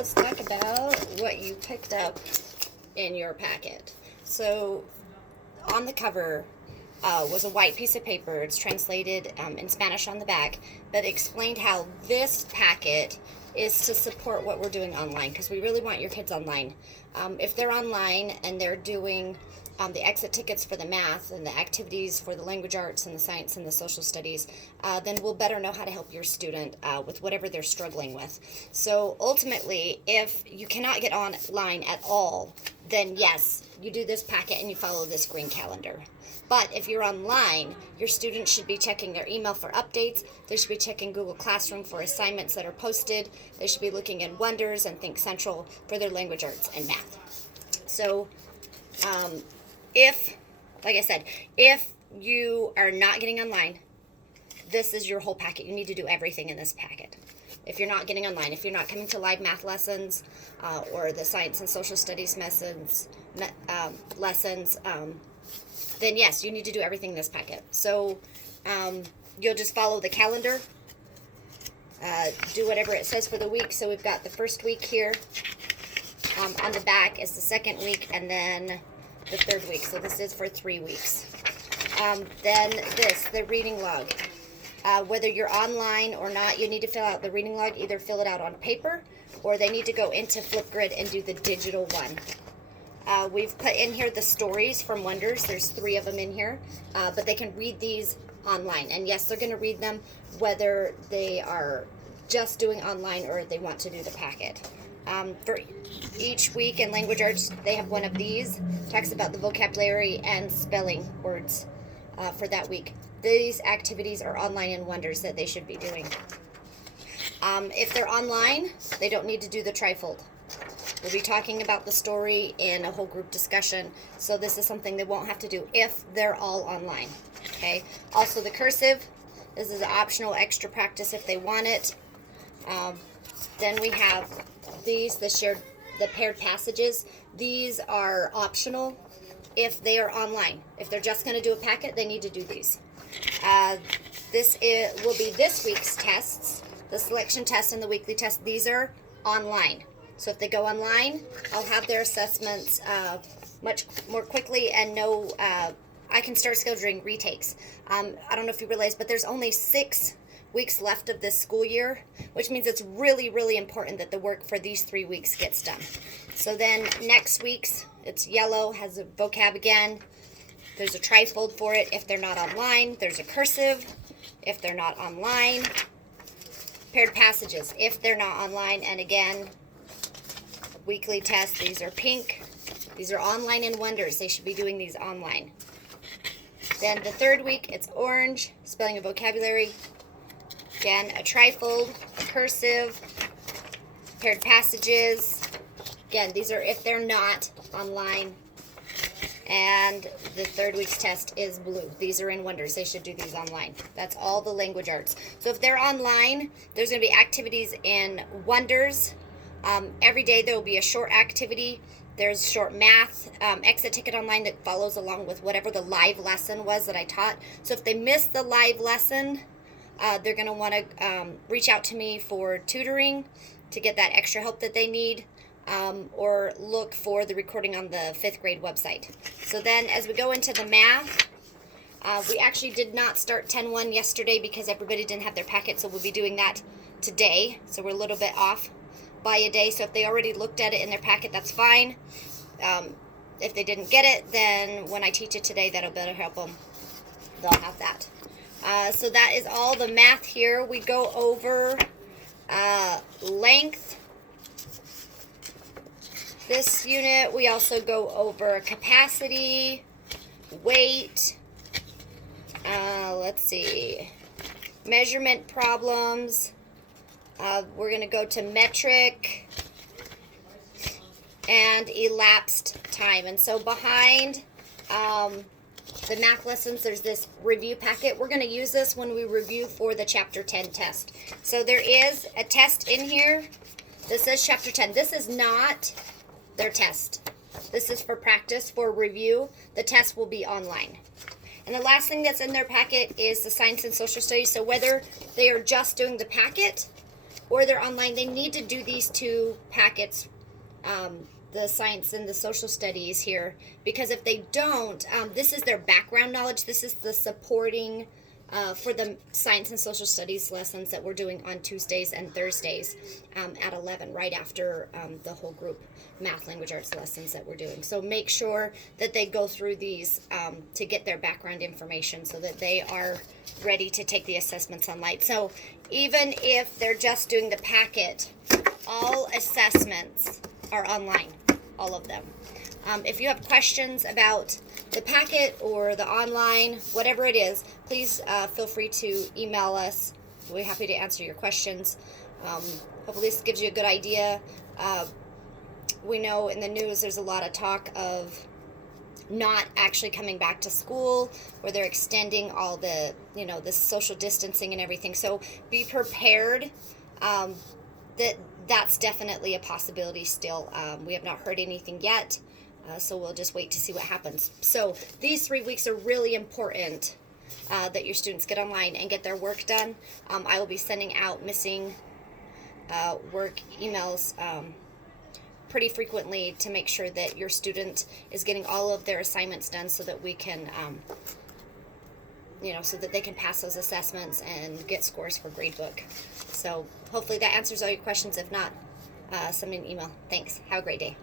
let's talk about what you picked up in your packet. So, on the cover was a white piece of paper. It's translated in Spanish on the back that explained how this packet is to support what we're doing online, because we really want your kids online. If they're online and they're doing the exit tickets for the math and the activities for the language arts and the science and the social studies, then we'll better know how to help your student with whatever they're struggling with. So ultimately, if you cannot get online at all, then yes, you do this packet and you follow this green calendar. But if you're online, your students should be checking their email for updates. They should be checking Google Classroom for assignments that are posted. They should be looking in Wonders and Think Central for their language arts and math. So, if, like I said, if you are not getting online, this is your whole packet. You need to do everything in this packet. If you're not getting online, if you're not coming to live math lessons or the science and social studies lessons, then yes, you need to do everything in this packet. So you'll just follow the calendar, do whatever it says for the week. So we've got the first week here. On the back is the second week, and then the third week. So this is for 3 weeks. Then this, the reading log. Whether you're online or not, you need to fill out the reading log. Either fill it out on paper, or they need to go into Flipgrid and do the digital one. We've put in here the stories from Wonders. There's 3 of them in here, but they can read these online. And yes, they're going to read them whether they are just doing online or they want to do the packet. For each week in language arts, they have one of these. Talks about the vocabulary and spelling words for that week. These activities are online in Wonders that they should be doing. If they're online, they don't need to do the trifold. We'll be talking about the story in a whole group discussion, so this is something they won't have to do if they're all online. Okay. Also, the cursive. This is an optional extra practice if they want it. Then we have these, the paired passages. These are optional if they are online. If they're just going to do a packet, they need to do these. Will be this week's tests, the selection test and the weekly test. These are online. So if they go online, I'll have their assessments much more quickly and know I can start scheduling retakes. I don't know if you realize, but there's only 6 weeks left of this school year, which means it's really, really important that the work for these 3 weeks gets done. So then next week's, it's yellow, has a vocab again. There's a trifold for it if they're not online. There's a cursive if they're not online. Paired passages if they're not online. And again, weekly test, these are pink. These are online in Wonders. They should be doing these online. Then the third week, it's orange, spelling and vocabulary. Again, a trifold, a cursive, paired passages. Again, these are if they're not online. And the third week's test is blue. These are in Wonders. They should do these online. That's all the language arts. So if they're online, there's going to be activities in Wonders. Every day there will be a short activity. There's short math, exit ticket online that follows along with whatever the live lesson was that I taught. So if they miss the live lesson, they're going to want to reach out to me for tutoring to get that extra help that they need, or look for the recording on the 5th grade website. So then as we go into the math, we actually did not start 10-1 yesterday because everybody didn't have their packet, so we'll be doing that today. So we're a little bit off by a day. So if they already looked at it in their packet, that's fine. If they didn't get it, then when I teach it today, that'll better help them. They'll have that. So that is all the math here. We go over length. This unit, we also go over capacity, weight, let's see, measurement problems. We're going to go to metric and elapsed time. And so behind the math lessons, there's this review packet. We're going to use this when we review for the Chapter 10 test. So there is a test in here. This says Chapter 10. This is not their test. This is for practice, for review. The test will be online. And the last thing that's in their packet is the science and social studies. So whether they are just doing the packet or they're online, they need to do these two packets, the science and the social studies here, because if they don't, this is their background knowledge. This is the supporting for the science and social studies lessons that we're doing on Tuesdays and Thursdays at 11, right after the whole group math, language arts lessons that we're doing. So make sure that they go through these to get their background information so that they are ready to take the assessments online. So even if they're just doing the packet, all assessments are online, all of them. If you have questions about the packet or the online, whatever it is, please feel free to email us. We're happy to answer your questions. Hopefully this gives you a good idea. We know in the news there's a lot of talk of not actually coming back to school, where they're extending all the, the social distancing and everything. So be prepared. That's definitely a possibility still. We have not heard anything yet. So we'll just wait to see what happens. So these 3 weeks are really important that your students get online and get their work done. I will be sending out missing work emails pretty frequently to make sure that your student is getting all of their assignments done so that we can, so that they can pass those assessments and get scores for gradebook. So hopefully that answers all your questions. If not, send me an email. Thanks. Have a great day.